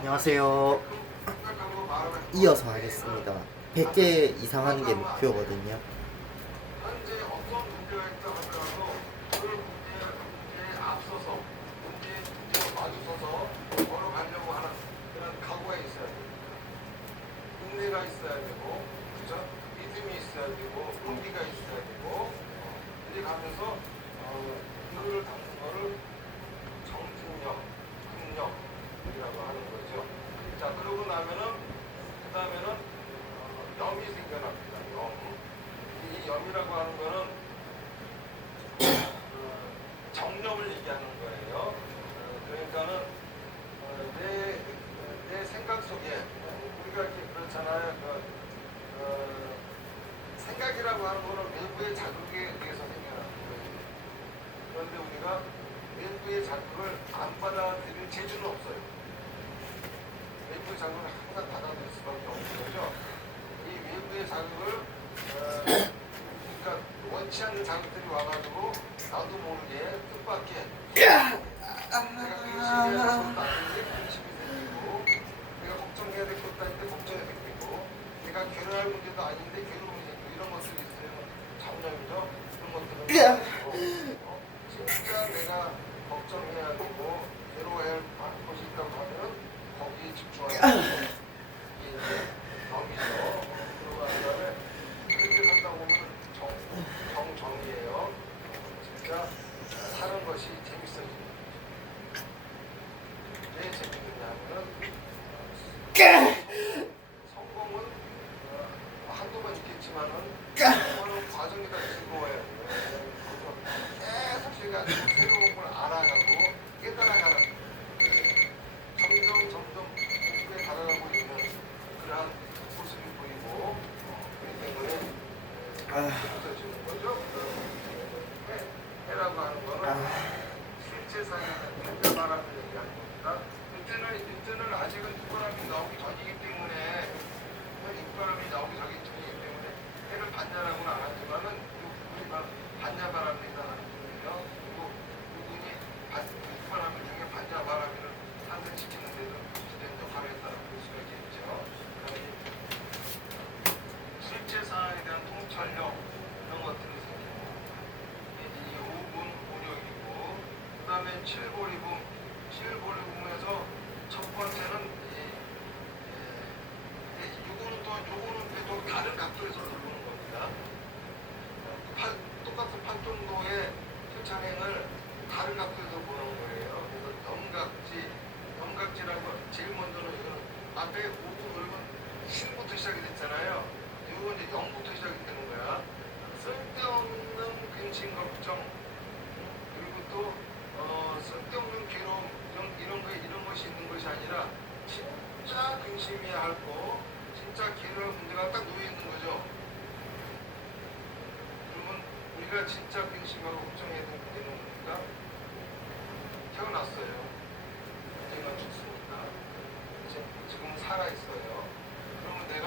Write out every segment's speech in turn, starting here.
안녕하세요. 이어서 하겠습니다. 100개 이상 하는 게 목표거든요. 현재 어떤 문제가 있다 하더라도 그 문제에 앞서서 문제에 마주서서 걸어가려고 하는 그런 각오가 있어야 됩니다. 인내가 있어야 되고, 그죠? 믿음이 있어야 되고, 용기가 있어야 되고, 이렇게 가면서 이거를 담는 거를 정신력, 근력이라고 하는 거죠. 자, 그러고 나면은 그 다음에는 염이 생겨납니다. 이 염이라고 하는 거는 정념을 얘기하는 거예요. 그러니까는 내 생각 속에 우리가 이렇게 그렇잖아요. 생각이라고 하는 거는 외부의 자극에 의해서 생겨나는 거예요. 그런데 우리가 외부의 자극을 안 받아들일 재주는 없어요. 외부의 자극을 항상 받아들일 수밖에 없는 거죠. 이 외부의 자극을 그러니까 원치 않는 자극들이 와가지고 나도 모르게 뜻밖의 내가 근심해야 될 것도 아닌데 근심이 생기고, 내가 걱정해야 될 것도 아닌데 걱정이 생기고, 내가 괴로워할 문제도 아닌데 괴로움이 생기고, 이런 것들이 있으면 잡념이죠. 그런 것들은 진짜 내가 걱정해야 되고 괴로워해야 할 것이 있다고 하면 거기에 집중하는 게 이제 정이죠. 그러고 난 다음에 그렇게 산다 보면 정이에요. 진짜 사는 것이 재밌어집니다. 왜 재밌느냐 하면은 성공은 한두 번 있겠지만은 그거는 과정이 다 즐거워야 돼요. 그래서 계속 제가 새로운 걸 알아가고 깨달아가는, 점점 목표에 다가가고 있는 그러한 모습이 보이고, 그렇기 때문에 재밌어지는 거죠. 해라고 하는 거는 실제상의 반야바람을 얘기하는 겁니다. 이때는 아직은 육바람이 나오기 전이기 때문에, 육바람이 나오기 전이기 때문에 해를 반야라고는 안 하지만은 우리가 반야바람에 해당하는 거예요. 그리고 이분이 육바람 중에 반야바람을 상승시키는 데도 주된 역할을 했다고 볼 수가 있겠죠. 실제 상황에 대한 통찰력, 이런 것들이 생깁니다. 이 5분 5력이고, 그 다음에 7보리붐에서 첫 번째는 요거는 또 다른 각도에서 보는 겁니다. 똑같은 팔종도의 표창행을 다른 각도에서 보는 거예요. 그래서 염각지라고 제일 먼저는 이거는 앞에 5분 그러면 신부터 시작이 됐잖아요. 이건 이제 0부터 시작이 되는 거야. 쓸데없는 근심 걱정, 그리고 또 쓸데없는 괴로움, 이런 것이 있는 것이 아니라 진짜 근심해야 할 거, 진짜 괴로운 문제가 딱 놓여 있는 거죠. 그러면 우리가 진짜 근심하고 걱정해야 되는 문제는 뭡니까? 태어났어요. 언젠가 죽습니다. 지금 살아있어요. 그러면 내가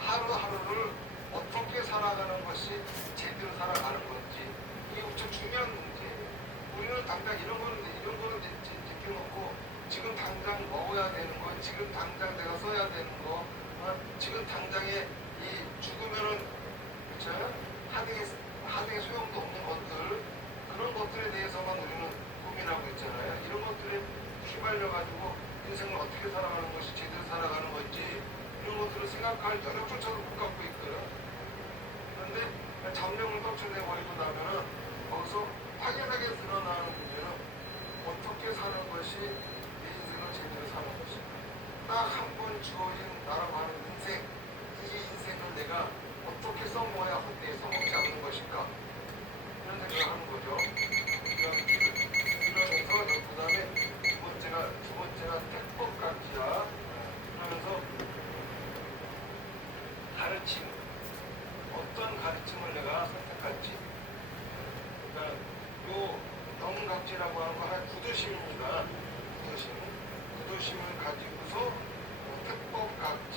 하루하루를 어떻게 살아가는 것이 제대로 살아가는 건지, 이게 엄청 중요한 문제예요. 우리는 당장 이런 거는 제껴놓고 지금 당장 먹어야 되는 거, 지금 당장 내가 써야 되는 거, 지금 당장에 이 죽으면은, 그렇죠? 하등에 소용도 없는 것들, 그런 것들에 대해서만 우리는 고민하고 있잖아요. 이런 것들에 휘말려가지고 인생을 어떻게 살아가는 것이 제대로 살아가는 건지, 이런 것들을 생각할 여력조차도 못 갖고 있거든. 그런데 잡념을 떨쳐내버리고 나면은 거기서 확연하게 드러나는 문제는 어떻게 사는 것이 내 인생을 제대로 사는 것인가. 딱 한 번 주어진 나라고 하는 인생, 이 인생을 내가 어떻게 써먹어야 헛되이 써먹지 않는 것인가, 이런 생각을 하는 거죠. 그러면서 그 다음에 두 번째가 택법각지야. 그러면서 가르침, 어떤 가르침을 내가 선택할지. 그러니까 요 영각지라고 하는 거 하나의 구도심입니다. 구도심을 가지고서 택법각지,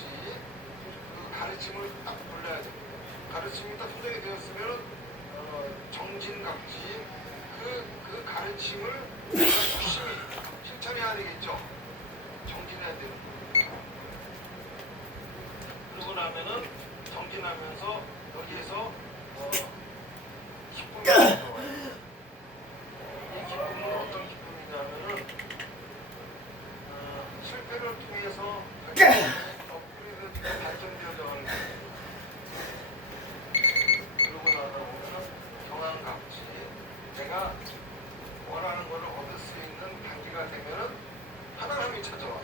그 가르침을 딱 골라야 됩니다. 가르침이 딱 소정이 되었으면 정진각지, 그 가르침을 열심히 실천해야 되겠죠. 정진해야 되는 거예요. 확인하면서 여기에서 기쁨이 들어와요. 이 기쁨은 어떤 기쁨이냐면은 실패를 통해서 업그레이드 발전되어져 가는 거예요. 그러고 나서 보면은 경황감지 내가 원하는 것을 얻을 수 있는 단계가 되면은 하나님이 찾아와.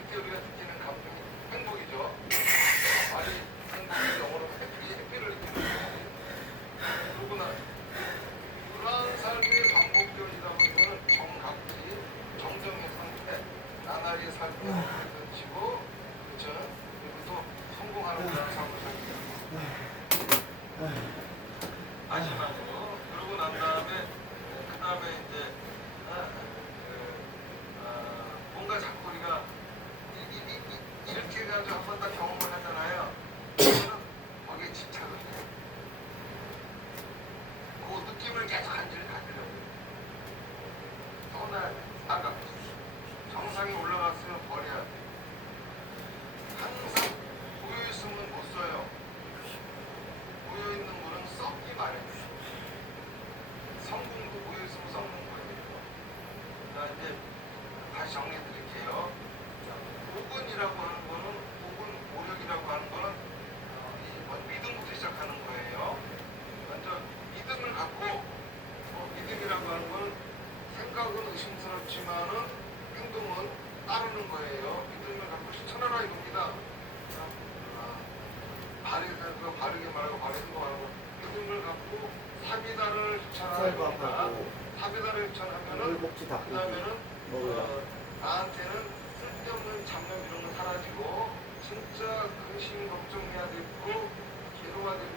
이때 우리가 느끼는 감정이 행복이죠. 말이 행복이 영어로 해피를 느끼는 거예요. 그러고 나 그러한 삶의 반복적이다 보면 정각지, 정정의 상태, 나날이 삶을 치고 그렇죠. 그리고 또 성공하는 그런 삶을 살게 마지막으로 그러고 난 다음에 그 다음에 이제 뭔가 자꾸 우리가 이렇게 해가지고 한 번 다 경험을 하잖아요. 그러면 거기에 집착을 해요. 그 느낌을 계속 간절히 가지려고 해요. 떠나야 돼. 아까 정상에 올라갔으면 버려야 돼. 항상 고여있으면 못 써요. 고여있는 물은 썩기 마련이에요. 성분도 고여있으면 썩는 거예요. 자, 이제 다시 정리해 드릴게요. 복은이라고 하는 거는, 복은 오력이라고 하는 거는 믿음부터 시작하는 거예요. 먼저 믿음을 갖고, 믿음이라고 하는 건 생각은 의심스럽지만은 행동은 따르는 거예요. 믿음을 갖고 실천하라 이겁니다. 바르게 말하고 바르게 말하고 믿음을 갖고 사비다를 실천하라 이겁니다. 사비다를 실천하면은 복지 다 그 다음에는 먹으라. 나한테는 쓸데없는 잡념 이런 거 사라지고 진짜 근심 걱정해야 되고 괴로워야 되는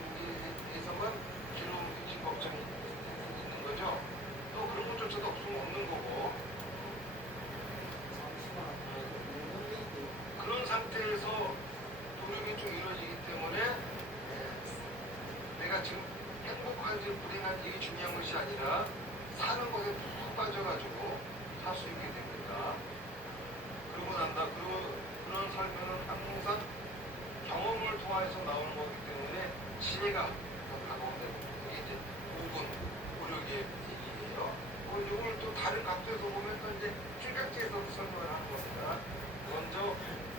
데에서만 괴로움 근심 걱정이 있는 거죠. 또 그런 것조차도 없으면 없는 거고 그런 상태에서 노력이 좀 이루어지기 때문에 내가 지금 행복한지 불행한지 이게 중요한 것이 아니라 사는 것에 푹 빠져가지고 살 수 있게 됩니다. 그러고 난다. 그런 삶은 항상 경험을 통해서 나오는 거기 때문에 지혜가 다가오는 게 이제 5분 오력의 얘기예요. 이걸 또 다른 각도에서 보면 또 이제 출각지에서 설명을 하는 겁니다. 먼저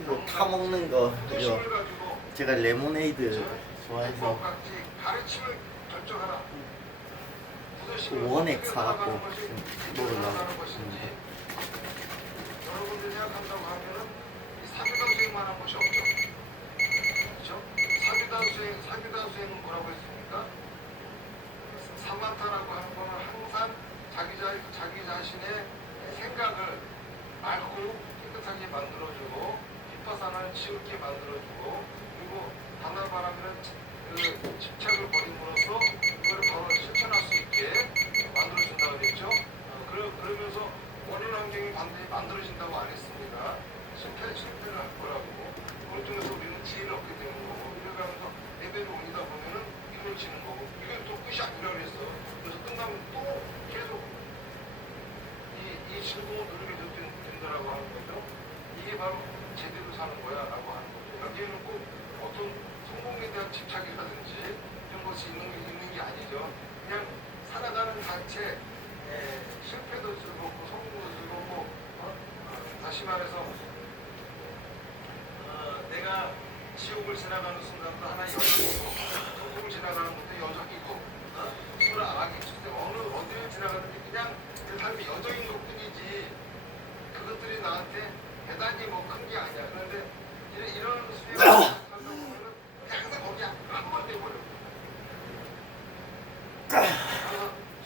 이거 타먹는 거 이거 도심을 가지고 제가 레모네이드 좋아해서 각지 가르침을 결정하라. 그 원액 사갖고 먹으려고. 여러분들이 생각한다고 하면은 이 사비다 수행만 한 것이 없죠. 그렇죠? 사비다 수행은 뭐라고 했습니까? 사마타라고 하는 거는 항상 자기 자신의 생각을 맑고 깨끗하게 만들어주고 빗바산을 치우게 만들어주고 그리고 다나바라면 그 집착을 버림으로써 그걸 바로 실천할 수 있게 만들어준다 그랬죠. 그러면서 원인 환경이 반드시 만들어진다고 안 했습니다. 실패를 할 거라고. 그걸 통해서 우리는 지혜를 얻게 되는 거고 이래가면서 레벨이 올리다 보면은 이루어지는 거고 이건 또 끝이 아니라 그랬어. 그래서 끝나면 또 계속 이 즐거운 노력이 된다라고 하는 거죠. 이게 바로 제대로 사는 거야 라고 하는 거죠. 여기에는 꼭 어떤 성공에 대한 집착이라든지 이런 것이 있는 게 아니죠. 그냥 살아가는 자체 실패도 즐겁고 성공도 즐겁고 다시 말해서 내가 지옥을 지나가는 순간도 하나의 여정이고 천국을 지나가는 것도 여정이고 소라악이 어디를 지나가는지 그냥 내 삶의 여정인 것 뿐이지 그것들이 나한테 대단히 뭐 큰 게 아니야. 그런데 이런 수행을 살다 보면은 항상 거기 한번 돼버려.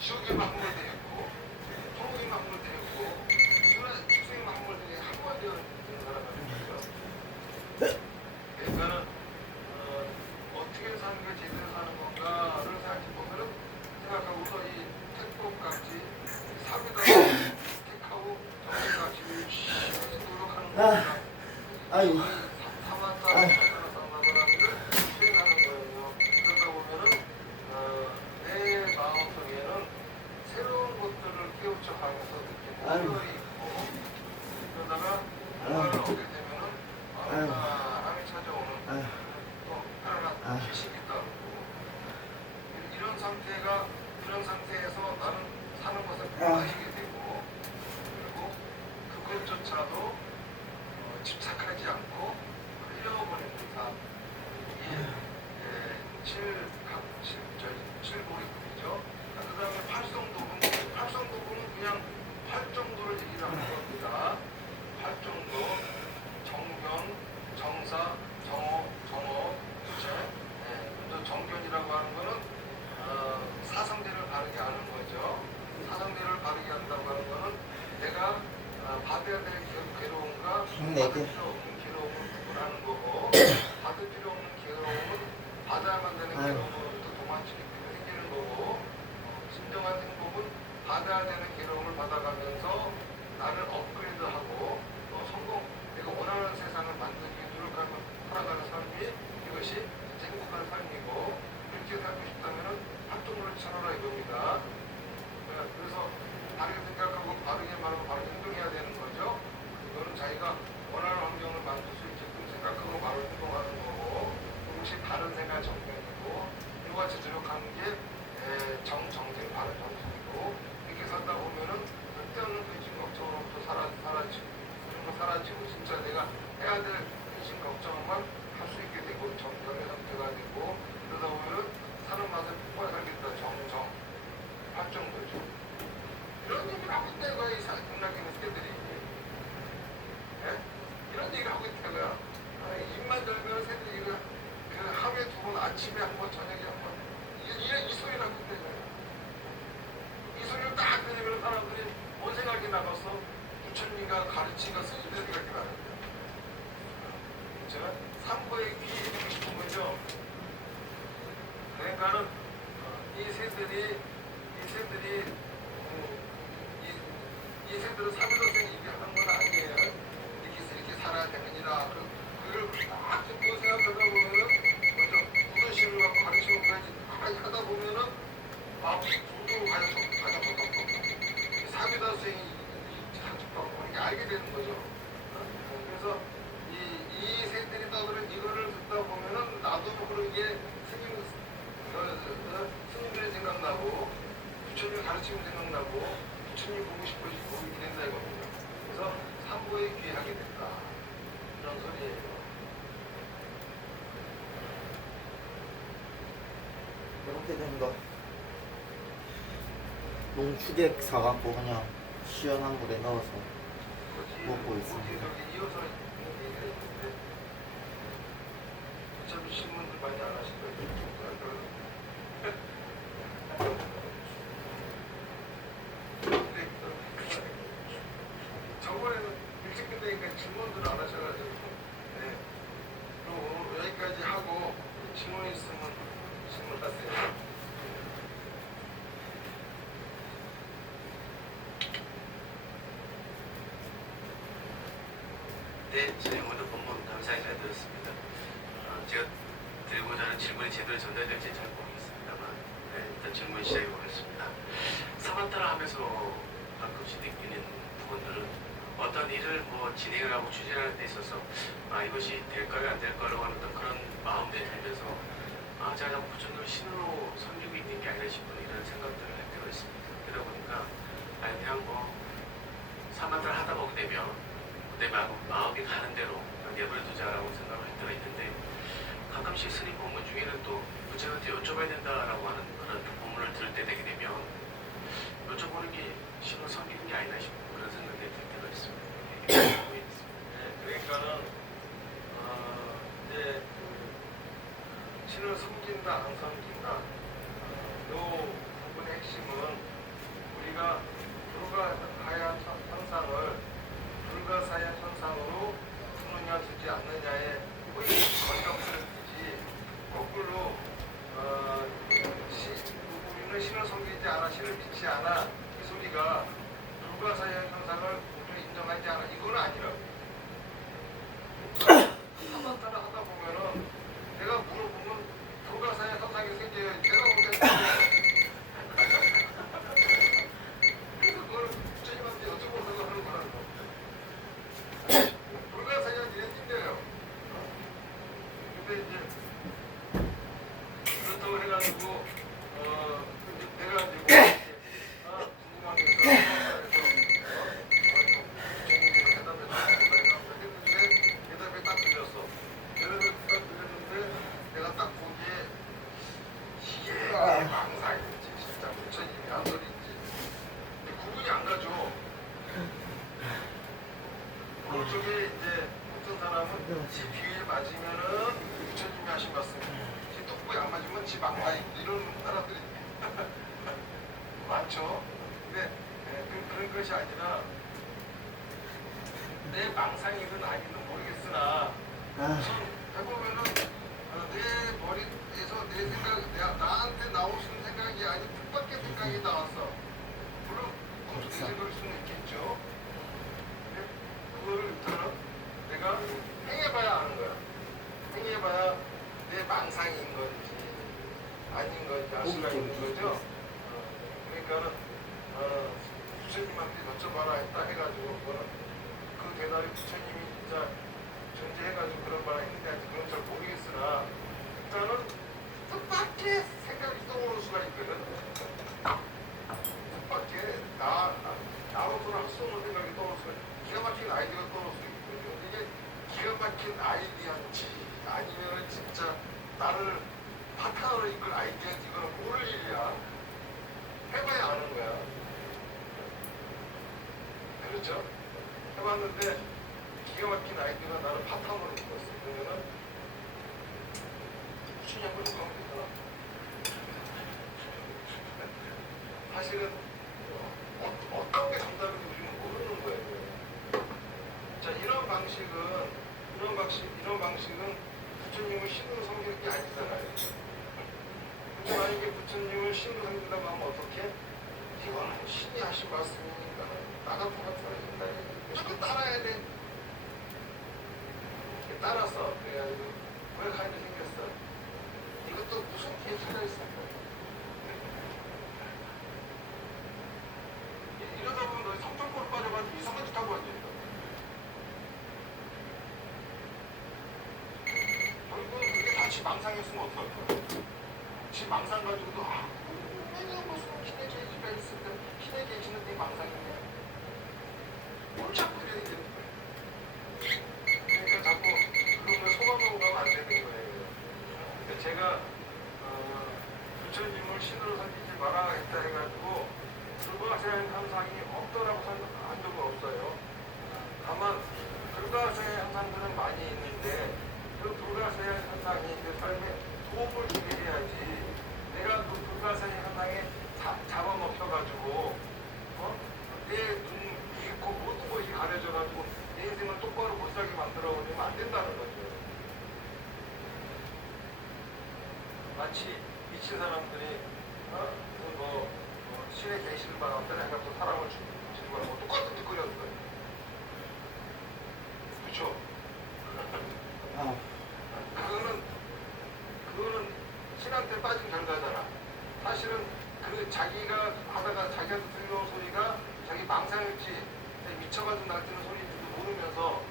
지옥의 막물을 되겠고 천국의 막물을 되겠고 축생의 막물을 되게 한번 되어 있는 사람이거든요. 그러니까는 어떻게 사는 게 제대로 사는 건가를 생각해보면은 생각하고서 이 택법같이 사비다 택하고 정신같이 열심히 노력하는 겁니다. 아이고. 사마타 수행하는 거예요. 그러다 보면은 내 마음속에는 새로운 것들을 깨우쳐 가면서 느끼는 희열이 있고 그러다가 뭔가를 얻게 되면은 사람이 찾아오는 또 집착하지 않고 흘려보내는 삶. 칠보리꾼이죠. 그 다음에 팔성도군은 그냥 팔정도를 얘기를 하는 겁니다. 팔정도, 정견, 정사, 정어, 그쵸? 먼저 정견이라고 하는 거는 사상대를 바르게 하는 거죠. 사상대를 바르게 한다고 하는 거는 내가 받아야 될 괴로움과 받을 필요 없는 괴로움을 구분하는 거고, 받을 필요 없는 괴로움은 받아야만 되는 괴로움으로부터 도망치기 때문에 생기는 거고, 진정한 행복은 받아야 되는 괴로움을 받아가면서 나를 업그레이드하고 또 성공, 내가 원하는 세상을 만들기 위해 노력하며 살아가는 삶이 이것이 행복한 삶이고, 이렇게 살고 싶다면 합종을 찾아라 이겁니다. 그래서 바르게 생각하고 바르게 말하고 바르게 행동해야 되는 거죠. 이거는 자기가 원하는 환경을 만들 수 있게끔 생각하고 말을 행동하는 거고, 그것이 바른 생각 정면이고, 이와 같이 노력하는 게 정생 바른 정성이고, 이렇게 살다 보면은 쓸데없는 근심 걱정으로부터 사라지고 진짜 내가 해야 될 근심 걱정만 할 수 있게 되고 정경의 상태가 되고, 그러다 보면은 사는 맛을 풍부하게 살겠다. 활정도죠. 이런 얘기를 하고 있다고요, 이 극락기는 새들이. 예? 이런 얘기를 하고 있다고요. 입만 열면 새들이 그 하루에 2번, 아침에 한 번, 저녁에 한 번, 이 소리를 하고 있다고요. 이 소리를 딱 들으면 사람들이 뭔 생각이 나갔어? 부처님과 가르치가 스님들 생각이 나는데. 제가 삼보의 귀 해주고 싶은 거죠. 그러니까는 이 새들은 사비로서 얘기하는 건 아니에요. 이렇게 살아야 되느니라. 그걸 딱 듣고 생각하다 보면은, 먼저 무슨 갖고 가르치고 까지 하다 보면은, 마음이 둥둥 가져 사비다 선생이 가르치고 이렇게 알게 되는 거죠. 그래서 이 새들이 떠드는 이거를 듣다 보면은, 나도 모르게 스님들이 생각나고, 부처님 가르치면 생각나고, 부처님 보고 싶어지고 이렇게 된다 이겁니다. 그래서 삼보에 귀하게 된다. 이런 소리예요. 이렇게 된 거 농축액 사갖고 그냥 시원한 물에 넣어서 먹고 있습니다. 이어서 얘기했는데, 어차피 신문들 많이 안 하실 거예요. 저번에는 일찍 끝내니까 질문들 안 하셔가지고, 네. 그럼 오늘 여기까지 하고 질문 있으면 질문 하세요. 네, 선생님 오늘 본문 감사히 잘 들었습니다. 제가 들고자 하는 질문이 제대로 전달될지 잘 모르겠습니다만, 일단 질문 시작해 보겠습니다. 사만타라 하면서 가끔씩 느끼는 부분들은 어떤 일을 진행을 하고 추진하는 데 있어서 이것이 될까요 안 될까요 하는 그런 마음들이 들면서 제가 자꾸 부처님을 신으로 섬기고 있는 게 아니라 싶은 이런 생각들을 할 때가 있습니다. 그러다 보니까 그냥 사만타를 하다 보게 되면 내 마음이 가는 대로 내버려두자라고 생각을 할 때가 있는데, 가끔씩 스님 본문 중에는 또 부처한테 여쭤봐야 된다라고 하는 그런 본문을 들을 때 되게 되면 여쭤보는 게 신을 섬기는 게 아니나 싶은 그런 생각이 들 때가 있습니다. 그러니까는 이제 신을 섬긴다 안 섬긴다, 요 부분의 핵심은 우리가 불가하야 천상을 천상으로 두느냐 두지 않느냐에 권역스럽지, 거꾸로 우리는 신을 섬기지 않아, 신을 믿지 않아, 이 소리가 불가사의 현상을 우리는 인정하지 않아, 이거는 아니라고. 한번따라 하다 보면은 내가 물어보면 불가사의 현상이 생겨요. 내가 보겠다. 그래서 그걸 부처님한테 여쭤보려고 하는 거라고. 거기에 이제 어떤 사람은 지 귀에 맞으면은 부처님이 하신 말씀, 지 똥꼬에 안 맞으면 지 망가이 이런 사람들이 많죠. 근데 그런 것이 아니라 내 망상이든 아니든 모르겠으나 우선 해보면은 내 머리에서 내 생각, 나한테 나오시는 생각이 아닌 뜻밖의 생각이 나왔어. 물론 그것도 내 생각일 수는 있겠죠. 근데 그거를 일단은 내가 행해봐야 아는 거야. 행해봐야 내 망상인 건지 아닌 건지 알 수가 있는 거죠. 그러니까는 부처님한테 여쭤봐라 했다 해가지고 그거는 그 대답이 부처님이 진짜 존재해가지고 그런 말 했는데 아직 그건 잘 모르겠으나 일단은 뜻밖의 생각이 떠오를 수가 있거든. 뜻밖의 나로서는 할 수 없는 생각이 떠오를 수가 있고 기가 막힌 아이디어가 떠오를 수 있거든요. 이게 기가 막힌 아이디어인지 아니면은 진짜 나를 바탕으로 이끌 아이디어인지 이거는 모를 일이야. 해봐야 아는 거야. 그렇죠? 해봤는데 기가 막힌 아이디어가 나를 바탕으로 이끌었어. 그러면은 부처님 한번 가면 되잖아. 사실은 어떤 게 정답인지 우리는 모르는 거예요. 자, 이런 방식은 부처님을 신으로 섬기는 게 아니잖아요. 근데 만약에 부처님을 신으로 섬긴다고 하면 어떻게? 이거는 신이 하신 말씀이니까 나 같은 사람이 무조건 따라야 돼. 따라서 그래가지고 고약하게 생겼어. 이것도 무슨 계기가 있어? 이러다 보면 너 성тор골 빠져가지고 이상한 짓 하고 앉아있다. 결국은 그게 다 지 망상이었으면 어떡할 거야? 지 망상 가지고도 내가 무슨 신의 계기가 있을까? 신의 계시는 네 망상이냐? 뭘 자꾸 그래야 되는 거야? 그러니까 자꾸 그런 걸 속아놓고 가면 안 되는 거예요. 근데 제가 부처님을 신으로 섬기지 마라 했다 해가지고 불가사의 현상이 없더라고 생각한 적은 없어요. 다만 불가사의 현상들은 많이 있는데 그 불가사의 현상이 내 삶에 도움을 주게 해야지. 내가 그 불가사의 현상에 잡아먹혀가지고 내 눈, 귀, 코 모든 것이 가려져가지고 내 인생을 똑바로 못 살게 만들어버리면 안 된다는 거죠. 마치 미친 사람들이 신의 계시를 받았다는 해갖고 사람을 죽이고 하고 똑같은 짓거리하는 거예요. 그쵸? 그거는 신한테 빠진 결과잖아. 사실은 그 자기가 하다가 자기한테 들려온 소리가 자기 망상일지 미쳐가지고 날뛰는 소리인지도 모르면서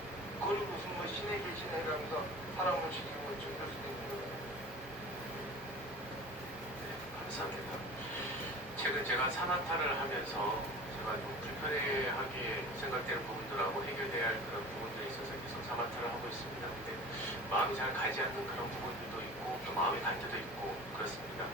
그걸 무슨 뭐 신의 계시네 해가면서 사람을 죽이고 이럴 수도 있는 거예요. 감사합니다. 최근 제가 산화타를 하면서 제가 좀 불편해하게 생각되는 부분들하고 해결돼야 할 그런 부분들이 있어서 계속 산화타를 하고 있습니다. 근데 마음이 잘 가지 않는 그런 부분들도 있고 또 마음이 갈 때도 있고 그렇습니다.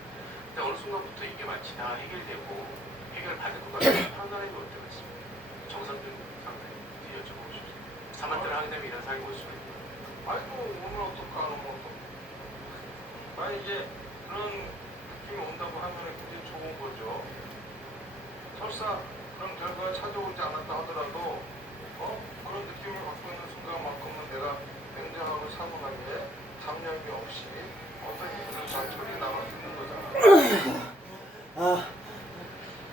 근데 어느 순간부터 이게 마치 다 해결되고 해결받을 것 같은 판단이 올 때가 있습니다. 정상들 상당히 여쭤보고 싶습니다. 산화타를 하게 되면 이런 상황이 올 수가 있나요? 아이고 오늘 어떨까 하면 어떨까. 만약에 그런 느낌이 온다고 하면 굉장히 좋은 거죠. 설사 그런 결과가 찾아오지 않았다 하더라도 그런 느낌을 갖고 있는 순간만큼은 내가 냉정하고 차분하게 잡념이 없이 어떤 일을 잘 처리 나갈 수 있는 거잖아.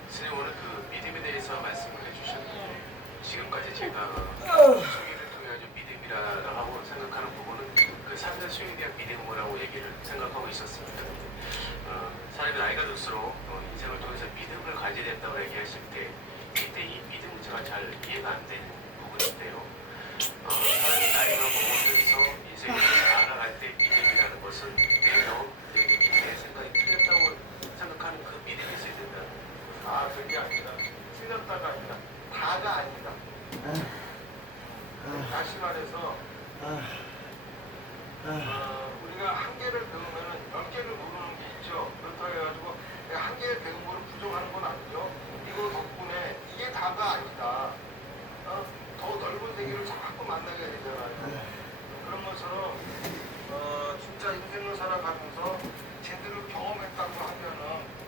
스님 오늘 그 믿음에 대해서 말씀을 해주셨는데 지금까지 제가 소개를 통해 믿음이라고 생각하는 부분은 그 삶의 수행에 대한 믿음이라고 얘기를 생각하고 있었습니다. 사람이 나이가 들수록 인생을 통해서 믿음을 가지게 된다고 얘기하실 때 이때 이 믿음은 제가 잘 이해가 안 되는 부분인데요. 사람이 나이가 먹으면서 인생을 나아갈 때 믿음이라는 것은 내 믿음의 생각이 틀렸다고 생각하는 그 믿음이 있어야 된다. 그게 아니다. 틀렸다가 아니다. 다가 아니다. 다시 말해서 우리가 한 개를 배우면 10개를 모르는 게 있죠. 그렇다고 해가지고 내가 한 개를 배운 거를 부정하는 건 아니죠. 이거 덕분에 이게 다가 아니다. 더 넓은 세계를 자꾸 만나게 되잖아요. 그런 것처럼 진짜 인생을 살아가면서 제대로 경험했다고 하면은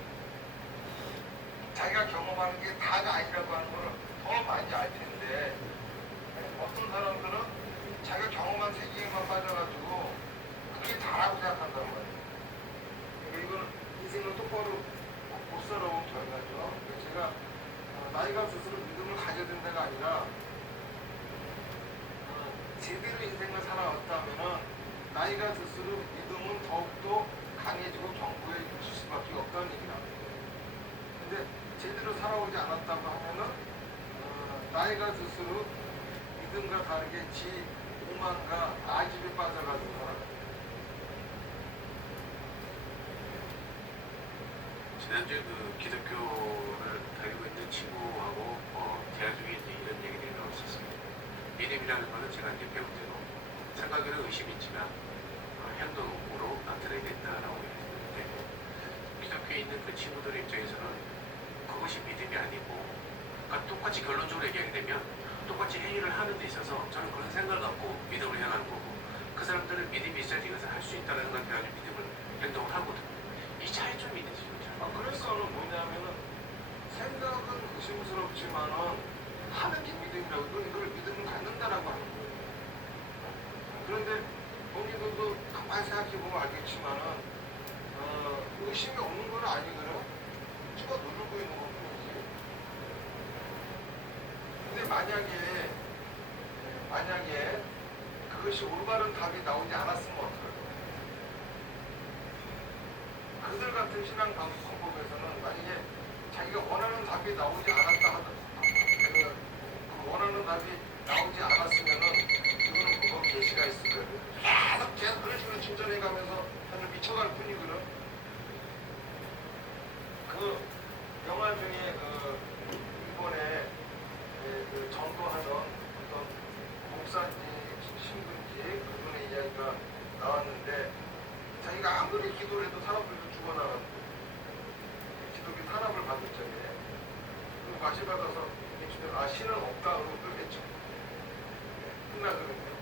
자기가 경험하는 게 다가 아니라고 하는 걸 더 많이 알 텐데 어떤 사람들은 자기가 경험한 세계에만 빠져가지고 그게 다라고 생각한단 말이에요. 그러니까 이거는 인생을 똑바로 못 살아온 결과죠. 그래서 제가 나이가 스스로 믿음을 가져야 된다가 아니라 제대로 인생을 살아왔다면은 나이가 들수록 믿음은 더욱더 강해지고 견고해질 수밖에 없다는 얘기를 합니다. 근데 제대로 살아오지 않았다고 하면은 나이가 들수록 믿음과 다르게 지 오만과 아집에 빠져가지고 살아갑니다. 지난주에 그 기독교를 다니고 있는 친구하고 대화 중에 이제 이런 얘기를 나왔었습니다. 믿음이라는 것은 제가 이제 배운 대로 생각에는 의심이 있지만 행동으로 나타내야 된다라고 얘기했는데 기독교에 있는 그 친구들 입장에서는 그것이 믿음이 아니고 그러니까 똑같이 결론적으로 얘기하게 되면 똑같이 행위를 하는 데 있어서 저는 그런 생각을 갖고 믿음을 향하는 거고 그 사람들은 믿음이 있어야지 이것을 할 수 있다는 걸 가지고 믿음을 행동을 하거든요. 이 차이점이 있는지 좀 잘 모르겠어요. 그래서는 뭐냐면은 생각은 의심스럽지만은 하는 게 믿음이라고 이걸 믿음을 갖는다라고 하는 거예요. 그런데 본인들도 가만히 생각해보면 알겠지만은 의심이 없는 건 아니거든. 찍어 누르고 있는 건 뿐이지. 근데 만약에 그것이 올바른 답이 나오지 않았으면 어떡할 거야? 그들 같은 신앙 방법에서는 만약에 자기가 원하는 답이 나오지 않았다 하더라도 그 원하는 답이 나오지 않았으면은 그거는 그거 계시가 있을 거예요. 계속 그런 식으로 진전해 가면서 사실 미쳐갈 뿐이거든. 그 영화 중에 이번에 그 전도하던 어떤 목사인지 신부인지 그분의 이야기가 나왔는데 자기가 아무리 기도를 해도 사람들도 죽어나가는 기독교 탄압을 받을 적에 과시 받아서 신은 없다 그러고 그러겠죠. 끝나거든요.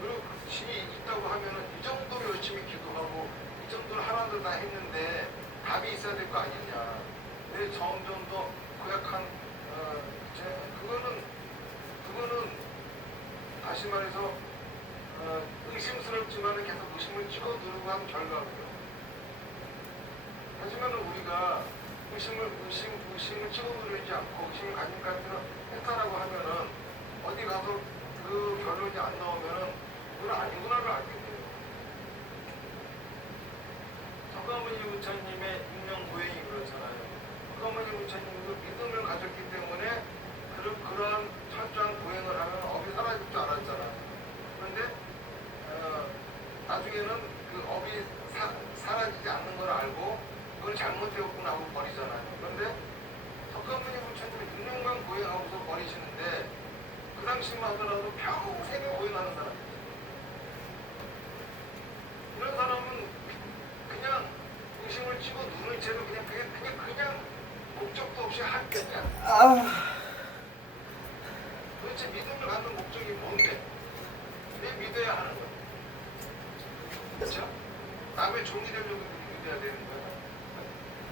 그리고 신이 있다고 하면은 이 정도로 열심히 기도하고 이 정도로 하나도 다 했는데 답이 있어야 될 거 아니냐. 왜 점점 더 고약한 그거는 다시 말해서 의심스럽지만은 계속 의심을 찍어 누르고 한 결과고요. 하지만은 우리가 의심을 찍어 누르지 않고 의심을 가진 것처럼 했다라고 하면은 어디 가서 그 결론이 안 나오면은 그건 아니구나를 알게 돼요. 서가모니 부처님의 인명 고행이 그렇잖아요. 서가모니 부처님도 믿음을 가졌기 때문에 그러한 철저한 고행을 하면 업이 사라질 줄 알았잖아요. 그런데 나중에는 그 업이 사라지지 않는 걸 알고 그걸 잘못되었구나 하고 버리잖아요. 그런데 석가모니 부처님은 6년간 고행하고서 버리시는데 그 당시만 하더라도 평생을 고행하는 사람이에요. 이런 사람은 그냥 의심을 치고 눈을 채로 그냥 목적도 없이 할 거냐. 도대체 믿음을 갖는 목적이 뭔데? 왜 믿어야 하는 거야? 그렇죠? 남의 종이 되려고 믿어야 되는 거야.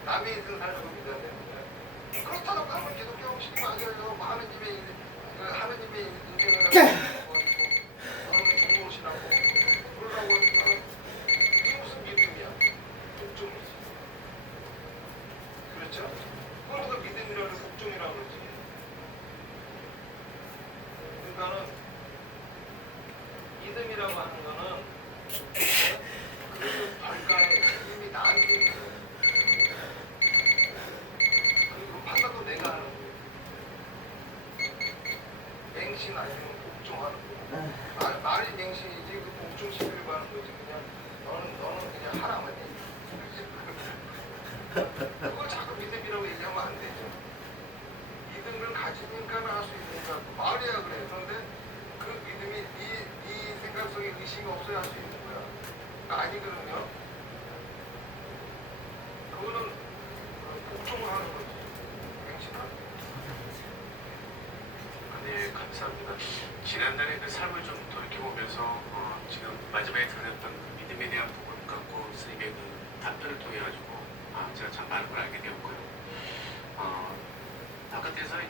남의 인생 살려고 믿어야 되는 거야. 그렇다고 하면 기독교 신이 맞아요. 하느님의 인생을 갖고 너는 종로시라고 그러라고 하니까 이게 무슨 믿음이야? 복종이지. 그렇죠? 그걸 그 믿음이라는 복종이라고 그러지. 그러니까는 믿음이라고 하는 거는 그 결과에 이미 나한테 있는 거예요. 그리고 판단도 내가 하는 거예요. 맹신 아니면 복종하는 거예요. 말이 맹신이지 그 복종시키려고 하는 거지. 그냥 너는 그냥 하라만 해. 그걸 자꾸 믿음이라고 얘기하면 안 되죠. 믿음을 가지니까 할 수 있으니까 말이야 그래. 그런데 그 믿음이 네 생각 속에 의심이 없어야 할 수 있는 거야. 아니거든요. 그거는 복종을 하는 거지. 맹신하는 거. 네, 감사합니다.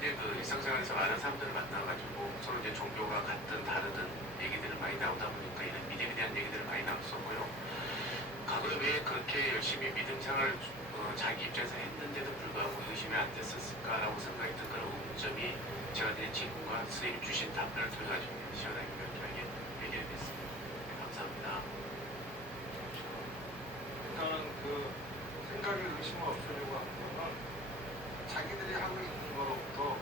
이제 그 일상생활에서 많은 사람들을 만나가지고 서로 이제 종교가 같든 다르든 얘기들을 많이 나오다 보니까 이런 믿음에 대한 얘기들을 많이 나눴었고요. 과거에 왜 그렇게 열심히 믿음 생활을 자기 입장에서 했는데도 불구하고 의심이 안 됐었을까라고 생각했던 그런 의문점이 제가 드린 질문과 선생님이 주신 답변을 통해가지고 시원하게 명쾌하게 해결이 됐습니다. 네, 감사합니다. 일단은 그 생각에 의심을 없애려고 하는 거는 자기들이 하고 있는 거로부터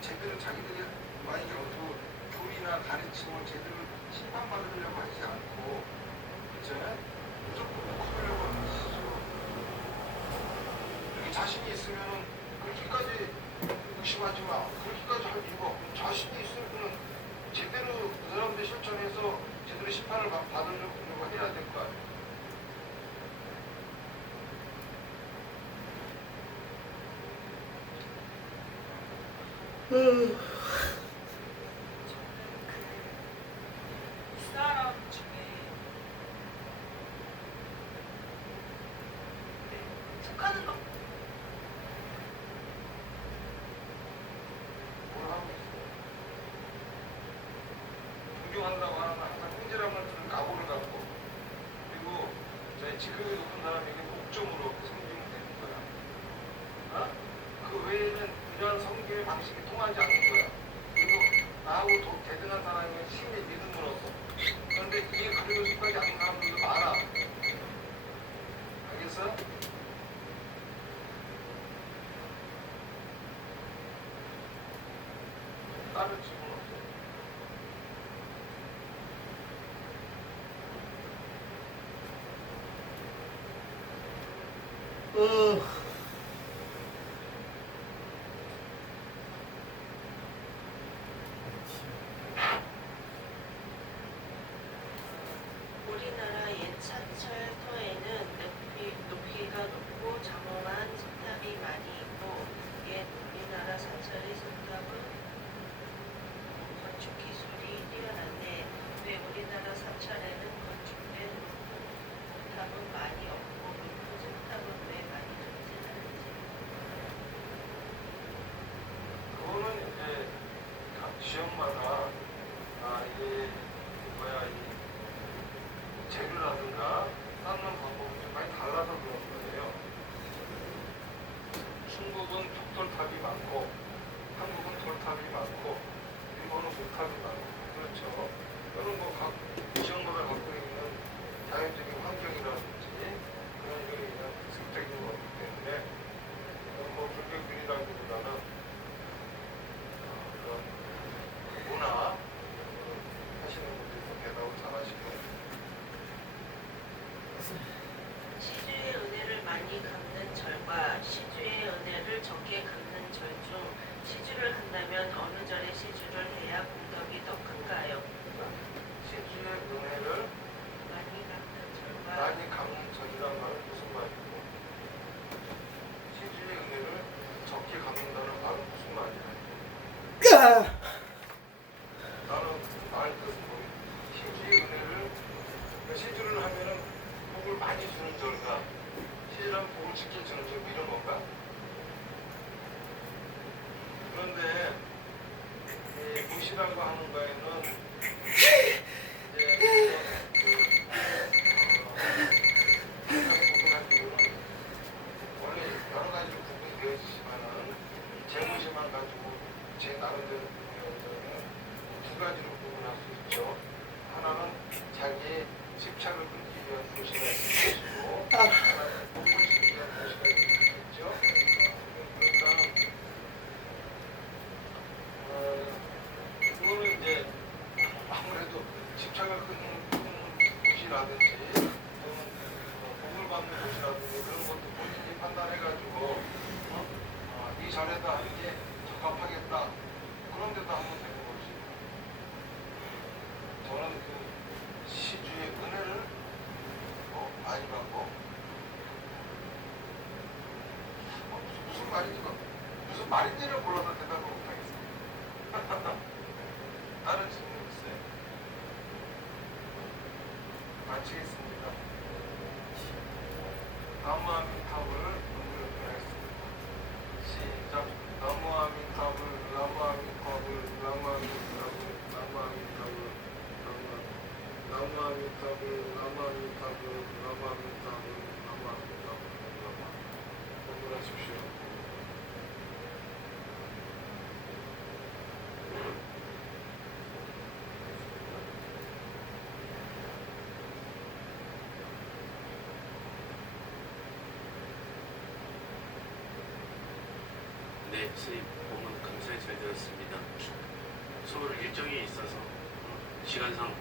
제대로 자기들이 만약에 어떤 교리나 가르침을 제대로 심판받으려고 하지 않고 이제 무조건 커내려고 하는 것이죠. 이렇게 자신이 있으면은 그렇게까지 의심하지 마. 그렇게까지 할 이유가 없고 자신이 있으면 제대로 그 사람들 실천해서 제대로 심판을 받으려고 해야 될 거 아니에요. 이 사람 중에 속하는 거 뭘 하고 있어요? 존경한다고 하는 건 항상 형제라는 그 각오를 갖고 그리고 저희 직급이 높은 사람에게 목적으로 섬기면 되는 거야. 어? 그 외에는 이러한 섬김의 방식이 통하지 않는 거야. 그리고 나하고 대등한 사람의 신의 믿음으로서. 그런데 이게 그리고 속하지 않는 사람들도 많아. 알겠어? 다른 질문 없어요? 우리나라 옛 사찰터에는 높이가 높고 장엄한 석탑이 많이 있고 옛 우리나라 사찰의 석탑은 건축 기술이 뛰어난데 왜 우리나라 사찰에는 건축된 석탑은 많이 없고 높은 석탑은 왜 많이 존재하는지. 그거는 이제 각 지역마다 이게 뭐야 이 재료라든가 쌓는 방법이 좀 많이 달라서 그런 거예요. 중국은 벽돌탑이 많고 한국은 돌탑이 많고 일본은 목탑이 많고 그렇죠. 이런 거 각 지역마다 갖고 있는 자연적인 환경이라든지 그런 게 그냥 특색적인 거기 때문에 뭐 불교균이라기보다는 그런 문화 하시는 분들이 더 대답을 잘 하시고 시주의 은혜를 많이 갚는 절과 시주의 은혜를 적게 갚는 절 중 시주를 한다면 어느 절에 시주를 해야 공덕이 더 큰가요? 시주의 은혜를 많이 갚는 절과 많이 갚는 절이란 말은 무슨 말이고 시주의 은혜를 적게 갚는다는 말은 무슨 말이야? 나는 말 뜻은 뭐야? 시주의 은혜를 그러니까 시주를 하면은 복을 많이 주는 절과 시주라면 복을 쉽게 주는 절 이런 건가? 그런데 이 무시라고 하는 거에는 이제 부분은 원래 여러 가지로 구분이 되어지지만은 재무시만 가지고 제 나름대로 구분해서는 두 가지로 구분할 수 있죠. 하나는 자기의 집착을 끊기 위한 무시가 있는 것이고 하나는 복을 주기 위한 무시가 있는 것이죠. 그러니까 그거는 이제 아무래도 집착을 끊는 곳이라든지 또는 복을 받는 곳이라든지 그런 것도 본인이 판단해가지고 이 절에도 하는 게 적합하겠다 그런 데도 하면 되는 거지. 저는 그 시주의 은혜를 많이 받고 무슨 말인지 무슨 말인지를 몰라서 대답을 못하겠어요. 다른 질문 있어요? 마치겠습니다. 나무아미타불을 하겠습니다. 시작. 나무아미타불 건물하십시오. 네, 스님 법문 감사히 잘 들었습니다. 서울 일정이 있어서 시간상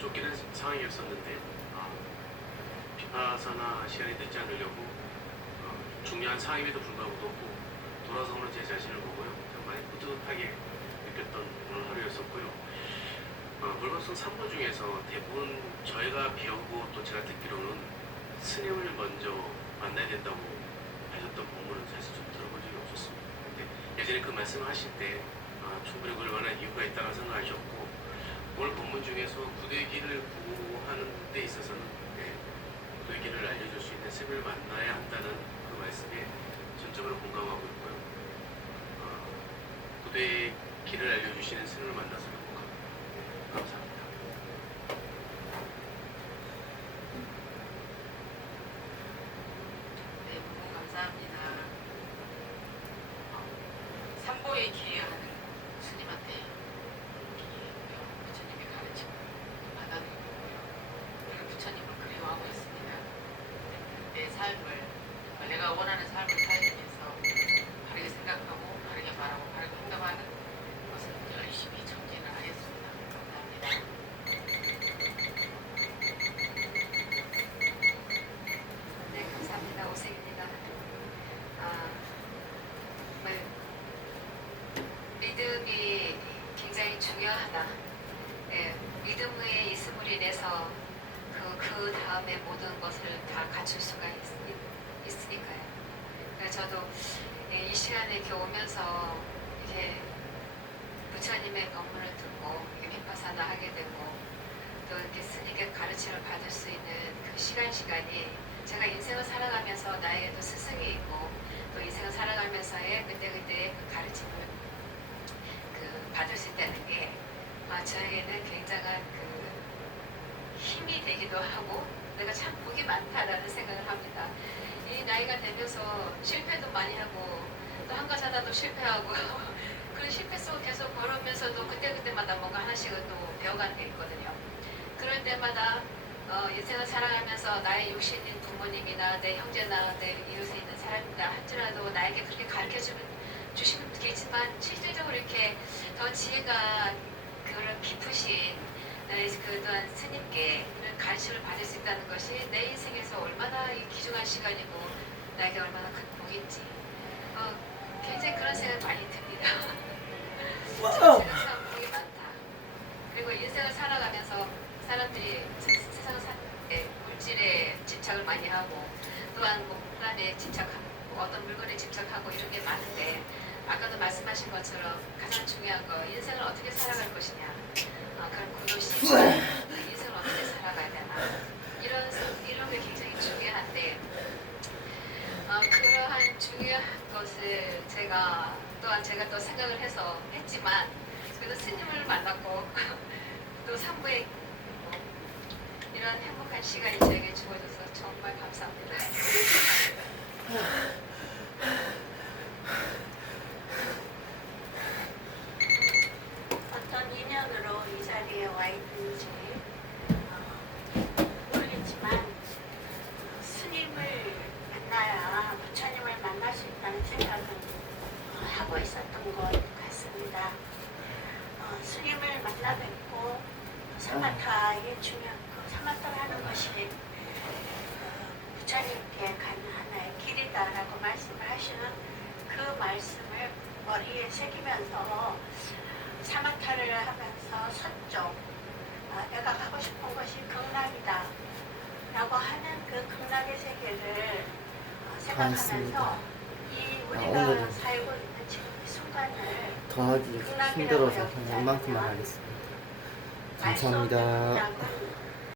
쫓기는 상황이었었는데 비파사나 시간이 늦지 않으려고 중요한 상임에도 불구하고 돌아서 오는 제 자신을 보고요. 참 많이 뿌듯하게 느꼈던 오늘 하루였었고요. 물방송 3부 중에서 대부분 저희가 배우고 또 제가 듣기로는 스님을 먼저 만나야 된다고 하셨던 본문은 사실 좀 들어본 적이 없었습니다. 근데 예전에 그 말씀하실 때 충분히 그럴 만한 이유가 있다고 생각하셨고 오늘 본문 중에서 구도의 길을 구하는 데 있어서는 구도의 길을 알려줄 수 있는 스님을 만나야 한다는 그 말씀에 전적으로 공감하고 있고요. 구도의 길을 알려주시는 스님을 만나서 행복합니다. 감사합니다. 네, 너무 감사합니다. 삼보의 기회하는 스님한테 부처님의 가르침을 받아들이고요. 그리고 부처님을 그리워하고 있습니다. 내 삶을, 내가 원하는 삶을 살기 위해서 바르게 생각하고, 바르게 말하고, 바르게 행동하는 것을 열심히 정진을 하겠습니다. 감사합니다. 네, 감사합니다. 오색입니다. 정말 믿음이 굉장히 중요하다. 네, 믿음에 있음으로 인해서 그 다음에 모든 것을 다 갖출 수가 있으니까요. 그래서 저도 이 시간에 이렇게 오면서 이렇게 부처님의 법문을 듣고 비파사나 하게 되고 또 이렇게 스님께 가르침을 받을 수 있는 그 시간이 제가 인생을 살아가면서 나에게도 스승이 있고 또 인생을 살아가면서의 그때그때의 그 가르침을 받을 수 있다는 게 저에게는 굉장한 그 힘이 되기도 하고 내가 참 복이 많다라는 생각을 합니다. 이 나이가 되면서 실패도 많이 하고 또 한 가지 하다도 실패하고 그런 실패 속을 계속 걸으면서도 그때그때마다 뭔가 하나씩은 또 배워가는 게 있거든요. 그럴 때마다 인생을 살아가면서 나의 육신인 부모님이나 내 형제나 내 이웃에 있는 사람이다 할지라도 나에게 그렇게 주시면 되겠지만 실질적으로 이렇게 더 지혜가 그런 깊으신 그동안 스님께 이런 가르침을 받을 수 있다는 것이 내 인생에서 얼마나 귀중한 시간이고 나에게 얼마나 큰 복인지 굉장히 그런 생각이 많이 듭니다. 제가 참 복이 많다. 그리고 인생을 살아가면서 사람들이 세상을 물질에 집착을 많이 하고 또한 뭐 불안에 집착하고 어떤 물건에 집착하고 이런 게 많은데 아까도 말씀하신 것처럼 가장 중요한 거 인생을 어떻게 살아갈 것이냐 그런 구도심 인생을 어떻게 살아가야 되나 이런 게 굉장히 중요한데 그러한 중요한 것을 제가 또 생각을 해서 했지만 그래도 스님을 만났고 또 산부에 이런 행복한 시간이 저에게 주어져서 정말 감사합니다. 어떤 인연으로 이 자리에 와 있는지 모르겠지만 스님을 만나야 부처님을 만날 수 있다는 생각은 하고 있었던 것 같습니다. 스님을 만나 뵙고 사마타의 중요한 사마타를 하는 것이 부처님께 가는 하나의 길이다라고 말씀을 하시는 그 말씀을 머리에 새기면서 사마타를 하면서 서쪽 내가 가고 싶은 것이 극락이다 라고 하는 그 극락의 세계를 생각하면서 이 우리가 오늘은 살고 있는 지금 이 순간을 더 하기 힘들어서 그냥 이만큼만 하겠습니다. 감사합니다. 극락은